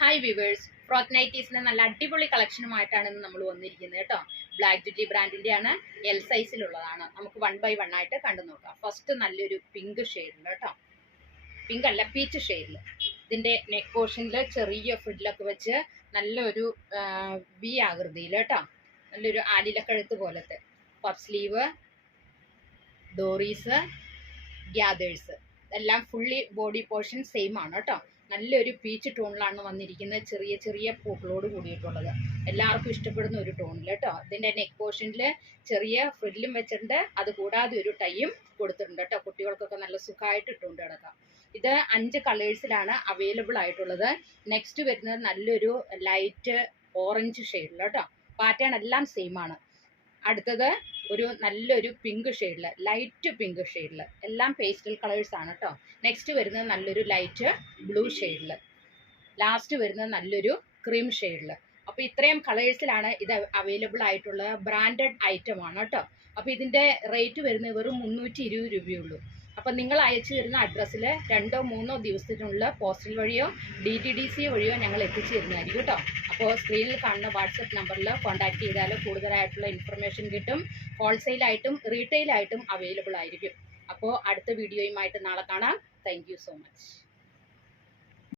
Hi viewers, frock നൈറ്റീസിന്റെ നല്ല അടിപൊളി കളക്ഷനുമായിട്ടാണ് ഇന്ന് നമ്മൾ വന്നിരിക്കുന്നത് കേട്ടോ. ബ്ലാക്ക് ജുഡി ബ്രാൻഡിന്റെ ആണ്, എൽ സൈസിലുള്ളതാണ്. നമുക്ക് 1 by 1 ആയിട്ട് കണ്ടു നോക്കാം. ഫസ്റ്റ് നല്ലൊരു പിങ്ക് ഷെയ്ഡിൽ കേട്ടോ, പിങ്ക് അല്ല പീച്ച് ഷെയ്ഡിൽ. ഇതിന്റെ നെക്ക് പോർഷനിൽ ചെറിയ ഫ്രില്ലൊക്കെ വെച്ച് നല്ലൊരു വി ആകൃതിയിൽ കേട്ടോ, നല്ലൊരു ആലിലക്കഴുത്ത് പോലത്തെ പഫ് സ്ലീവ്, ഡോറീസ്, ഗ്യാദേഴ്സ് എല്ലാം ഫുള്ളി ബോഡി പോർഷൻ സെയിം ആണ് കേട്ടോ. നല്ലൊരു പീച്ച് ടോണിലാണ് വന്നിരിക്കുന്നത്, ചെറിയ ചെറിയ പൂക്കളോട് കൂടിയിട്ടുള്ളത്. എല്ലാവർക്കും ഇഷ്ടപ്പെടുന്ന ഒരു ടോണിൽ കേട്ടോ. ഇതിൻ്റെ നെക്ക് പോർഷനിൽ ചെറിയ ഫ്രില്ലും വെച്ചിട്ടുണ്ട്, അതുകൂടാതെ ഒരു ടൈയും കൊടുത്തിട്ടുണ്ട് കേട്ടോ. കുട്ടികൾക്കൊക്കെ നല്ല സുഖമായിട്ട് ഇട്ടുകൊണ്ട് കിടക്കാം. ഇത് 5 കളേഴ്സിലാണ് അവൈലബിൾ ആയിട്ടുള്ളത്. നെക്സ്റ്റ് വരുന്നത് നല്ലൊരു ലൈറ്റ് ഓറഞ്ച് ഷെയ്ഡിൽ കേട്ടോ. പാറ്റേൺ എല്ലാം സെയിം ആണ്. അടുത്തത് ഒരു നല്ലൊരു പിങ്ക് ഷെയ്ഡിൽ, ലൈറ്റ് പിങ്ക് ഷെയ്ഡിൽ, എല്ലാം പേസ്റ്റൽ കളേഴ്സ് ആണ് കേട്ടോ. നെക്സ്റ്റ് വരുന്നത് നല്ലൊരു ലൈറ്റ് ബ്ലൂ ഷെയ്ഡിൽ, ലാസ്റ്റ് വരുന്നത് നല്ലൊരു ക്രീം ഷെയ്ഡിൽ. അപ്പോൾ ഇത്രയും കളേഴ്സിലാണ് ഇത് അവൈലബിൾ ആയിട്ടുള്ള ബ്രാൻഡഡ് ഐറ്റം ആണ് കേട്ടോ. അപ്പോൾ ഇതിൻ്റെ റേറ്റ് വരുന്നത് വെറും 320 രൂപയുള്ളൂ. അപ്പം നിങ്ങൾ അയച്ചു തരുന്ന അഡ്രസ്സിൽ 2 or 3 ദിവസത്തിനുള്ള പോസ്റ്റൽ വഴിയോ DTDC വഴിയോ ഞങ്ങൾ എത്തിച്ചു തരുന്നതായിരിക്കും കേട്ടോ. അപ്പോൾ സ്ക്രീനിൽ കാണുന്ന വാട്സപ്പ് നമ്പറിൽ കോൺടാക്ട് ചെയ്താൽ കൂടുതലായിട്ടുള്ള ഇൻഫർമേഷൻ കിട്ടും. ഹോൾസെയിലായിട്ടും റീറ്റെയിലായിട്ടും അവൈലബിൾ ആയിരിക്കും. അപ്പോൾ അടുത്ത വീഡിയോയുമായിട്ട് നാളെ കാണാം. Thank you so much.